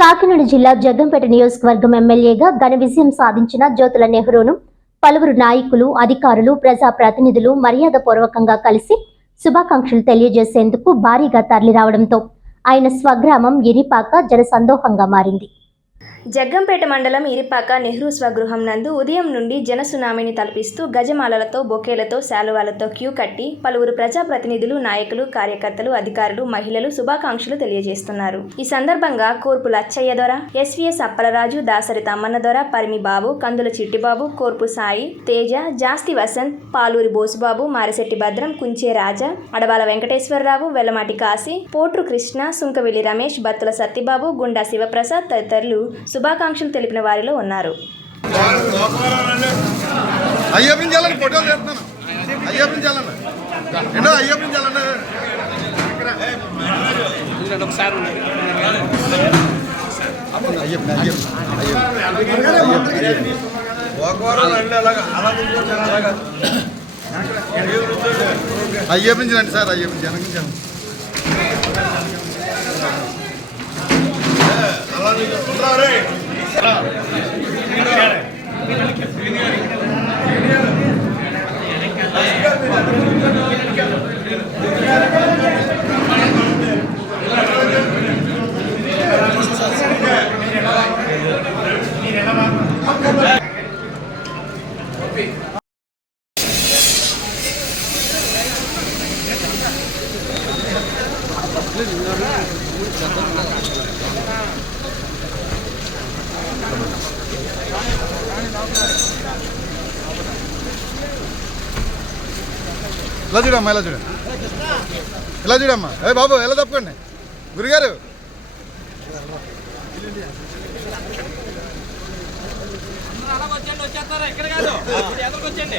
కాకినాడ జిల్లా జగ్గంపేట నియోజకవర్గం ఎమ్మెల్యేగా ఘన విజయం సాధించిన జ్యోతుల నెహ్రూను పలువురు నాయకులు అధికారులు ప్రజాప్రతినిధులు మర్యాదపూర్వకంగా కలిసి శుభాకాంక్షలు తెలియజేసేందుకు భారీగా తరలిరావడంతో ఆయన స్వగ్రామం ఇరిపాక జనసందోహంగా మారింది. జగ్గంపేట మండలం ఇరిపాక నెహ్రూ స్వగృహం నందు ఉదయం నుండి జనసునామీని తలపిస్తూ గజమాలలతో బొకేలతో శాలువాలతో క్యూ కట్టి పలువురు ప్రజాప్రతినిధులు నాయకులు కార్యకర్తలు అధికారులు మహిళలు శుభాకాంక్షలు తెలియజేస్తున్నారు. ఈ సందర్భంగా కోర్పు లచ్చయ్య దొర ఎస్వీఎస్ అప్పలరాజు దాసరి తమ్మన్న దొర పరిమి బాబు కందుల చిట్టిబాబు కోర్పు సాయి తేజ జాస్తి వసంత్ పాలూరి బోసుబాబు మారిశెట్టి భద్రం కుంచే రాజా అడవాల వెంకటేశ్వరరావు వెల్లమాటి కాశీ పోట్రు కృష్ణ సుంకవిల్లి రమేష్ బత్తుల సత్యబాబు గుండా శివప్రసాద్ తదితరులు శుభాకాంక్షలు తెలిపిన వారిలో ఉన్నారు. అయ్యప్పని చాలని ఫోటోలు ఇలా చూడమ్మా ఇలా చూడండి ఇలా చూడమ్మా. ఏ బాబు ఎలా తప్పుకోండి? గురుగారు. వచ్చండి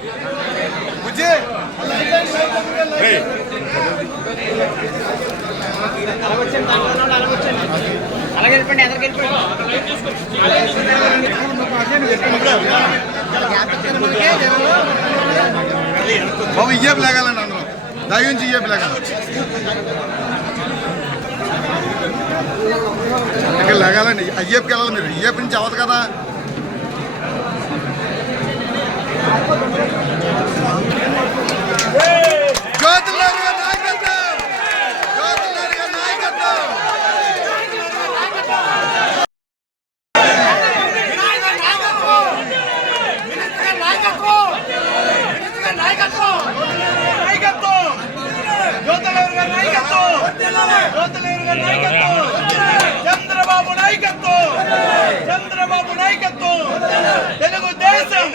బాబు ఇయ్యేపు లేగాలండి అందులో. దాగి నుంచి ఇయ్యేపు లేగాలి. ఇక్కడ లేగాలండి. అయ్యేపుకి వెళ్ళాలి మీరు. ఇయ్యేపు నుంచి అవ్వదు కదా. జ్యోతిర్లాల్ గారి నాయకత్వం! జ్యోతిర్లాల్ గారి నాయకత్వం! చంద్రబాబు నాయకత్వం. చంద్రబాబు నాయకత్వం. తెలుగుదేశం.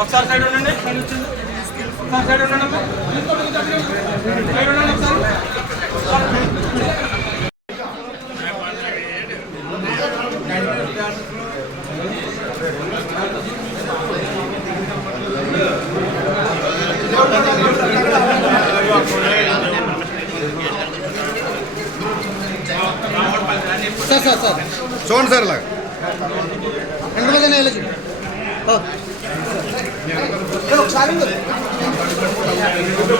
ఒకసారి సైడ్ ఉండండి. ఒకసారి సైడ్ ఉండండి. చూడండి సార్ ఇలాగ